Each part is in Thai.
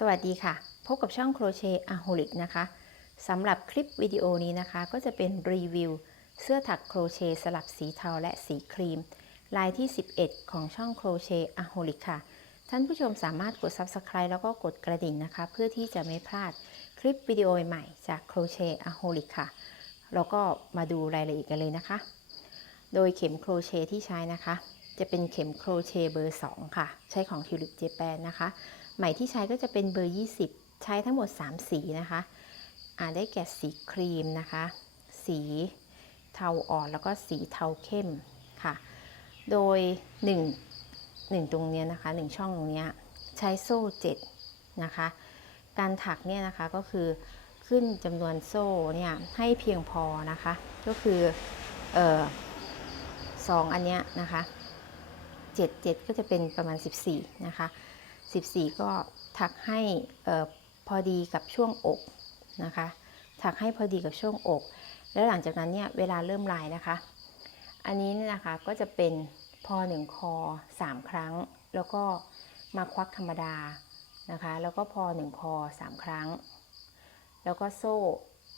สวัสดีค่ะ พบกับช่องโครเชต์อะโฮลิกนะคะสำหรับคลิปวิดีโอนี้นะคะ ก็จะเป็นรีวิว เสื้อถักโครเชต์สลับสีเทาและสีครีม ลายที่ 11 ของช่องโครเชต์อะโฮลิกค่ะ ท่านผู้ชมสามารถกด Subscribe แล้วก็กดกระดิ่งนะคะ เพื่อที่จะไม่พลาดคลิปวิดีโอใหม่จากโครเชต์อะโฮลิกค่ะ แล้วก็มาดูรายละเอียดกันเลยนะคะ โดยเข็มโครเชต์ที่ใช้นะคะ จะเป็นเข็มโครเชต์เบอร์ 2 ค่ะ ใช้ของทิวลิปเจแปนนะคะ ไหมที่ใช้ก็จะเป็นเบอร์ 20 ใช้ทั้งหมด 3 สีนะคะอ่าได้แก่สีครีมนะคะ สีเทาอ่อนแล้วก็สีเทาเข้มค่ะ โดย 1 1 ตรงเนี้ยนะคะ 1 ช่องตรงเนี้ยใช้โซ่ 7 นะคะ การถักเนี่ยนะคะก็คือขึ้นจำนวนโซ่เนี่ยให้เพียงพอนะคะ ก็คือเอ่อสองอันเนี้ยนะคะ 7 7 ก็จะเป็นประมาณ 14 นะคะ 14 ก็ถักให้พอดีกับช่วงอกนะคะ ถักให้พอดีกับช่วงอก แล้วหลังจากนั้นเนี่ยเวลาเริ่มลายนะคะ อันนี้เนี่ยนะคะก็จะเป็นพอหนึ่งคอ3ครั้ง แล้วก็มาควักธรรมดานะคะ แล้วก็พอหนึ่งคอ3ครั้ง แล้วก็โซ่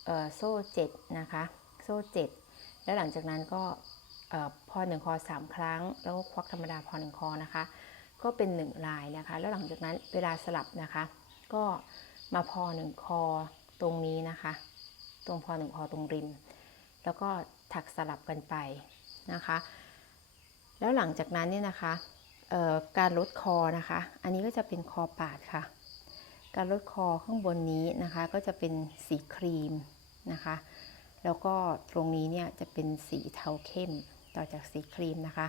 เอ่อโซ่7นะคะ โซ่7แล้วหลังจากนั้นก็อพอหนึ่งคอ3ครั้ง แล้วก็ควักธรรมดาพอหนึ่งคอนะคะ ก็เป็น 1 ลายนะคะ แล้วหลังจากนั้นเวลาสลับนะคะ ก็มาพอหนึ่งคอตรงนี้นะคะ ตรงพอหนึ่งคอตรงริม แล้วก็ถักสลับกันไปนะคะ แล้วหลังจากนั้นเนี่ยนะคะการลดคอนะคะ อันนี้ก็จะเป็นคอปาดค่ะ การลดคอข้างบนนี้นะคะ ก็จะเป็นสีครีมนะคะ แล้วก็ตรงนี้เนี่ยจะเป็นสีเทาเข้มต่อจากสีครีมนะคะ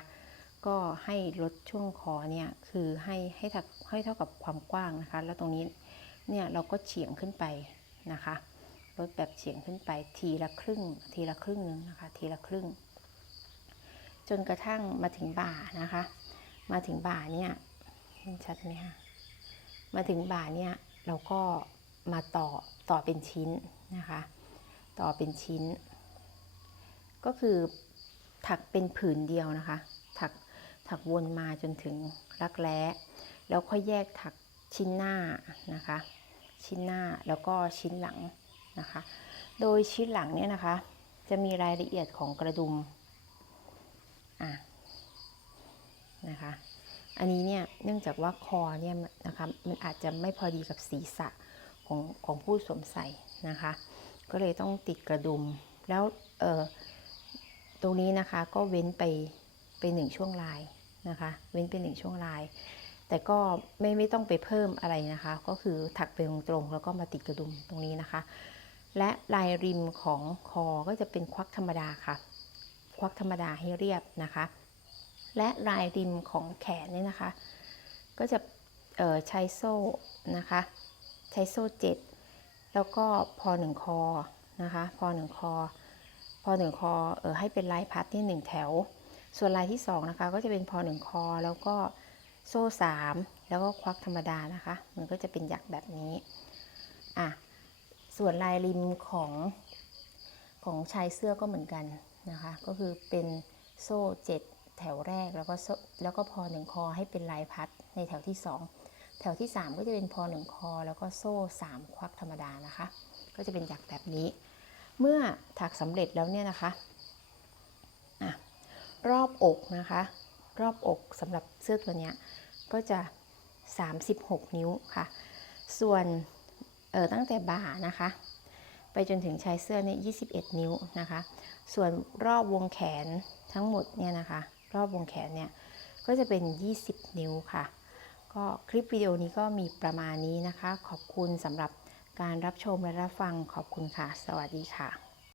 ก็ให้ลดช่วงคอเนี่ยคือให้ให้ถักให้เท่ากับความกว้างนะคะ แล้วตรงนี้เนี่ยเราก็เฉียงขึ้นไปนะคะลดแบบเฉียงขึ้นไปทีละครึ่ง ทีละครึ่งนึงนะคะ ทีละครึ่ง จนกระทั่งมาถึงบ่านะคะ มาถึงบ่าเนี่ยชัดไหมคะมาถึงบ่าเนี่ยเราก็มาต่อต่อเป็นชิ้นนะคะ ต่อเป็นชิ้น ก็คือถักเป็นผืนเดียวนะคะ ถัก ถักวนมาจนถึงรักแร้แล้วค่อยแยกถักชิ้นหน้านะคะ ชิ้นหน้าแล้วก็ชิ้นหลังนะคะ โดยชิ้นหลังเนี่ยนะคะ จะมีรายละเอียดของกระดุมอะนะคะ อันนี้เนี่ยเนื่องจากว่าคอเนี่ยนะคะมันอาจจะไม่พอดีกับศีรษะของของผู้สวมใส่นะคะ ก็เลยต้องติดกระดุมแล้วเออตรงนี้นะคะก็เว้นไปไปหนึ่งช่วงลาย นะคะ เว้นไปหนึ่งช่วงลาย แต่ก็ไม่ไม่ต้องไปเพิ่มอะไรนะคะ ก็คือถักไปตรงๆแล้วก็มาติดกระดุมตรงนี้นะคะ และลายริมของคอก็จะเป็นควักธรรมดาค่ะ ควักธรรมดาให้เรียบนะคะ และลายริมของแขนเนี่ยนะคะ ก็จะใช้โซ่นะคะ ใช้โซ่เจ็ดแล้วก็พอหนึ่งคอนะคะ พอหนึ่งคอ พอหนึ่งคอเออให้เป็นลายพัดที่หนึ่งแถว ส่วนลายที่สองนะคะก็จะเป็นพอหนึ่งคอแล้วก็โซ่สามแล้วก็ควักธรรมดานะคะ มันก็จะเป็นหยักแบบนี้อะส่วนลายริมของของชายเสื้อก็เหมือนกันนะคะ ก็คือเป็นโซ่เจ็ดแถวแรกแล้วก็แล้วก็พอหนึ่งคอให้เป็นลายพัดในแถวที่สองแถวที่ 3 ก็จะเป็นพอหนึ่งคอ แล้วก็โซ่ 3 ควักธรรมดานะคะ ก็จะเป็นหยักแบบนี้ เมื่อถักสำเร็จแล้วเนี่ยนะคะ รอบอกนะคะ รอบอกสำหรับเสื้อตัวนี้ก็จะ 36 นิ้วค่ะ ส่วนเออตั้งแต่บ่านะคะ ไปจนถึงชายเสื้อเนี่ย21 นิ้วนะคะ ส่วนรอบวงแขนทั้งหมดเนี่ยนะคะ รอบวงแขนเนี่ยก็จะเป็น 20 นิ้วค่ะ ก็คลิปวิดีโอนี้ก็มีประมาณนี้นะคะ ขอบคุณสำหรับการรับชมและรับฟังขอบคุณค่ะ สวัสดีค่ะ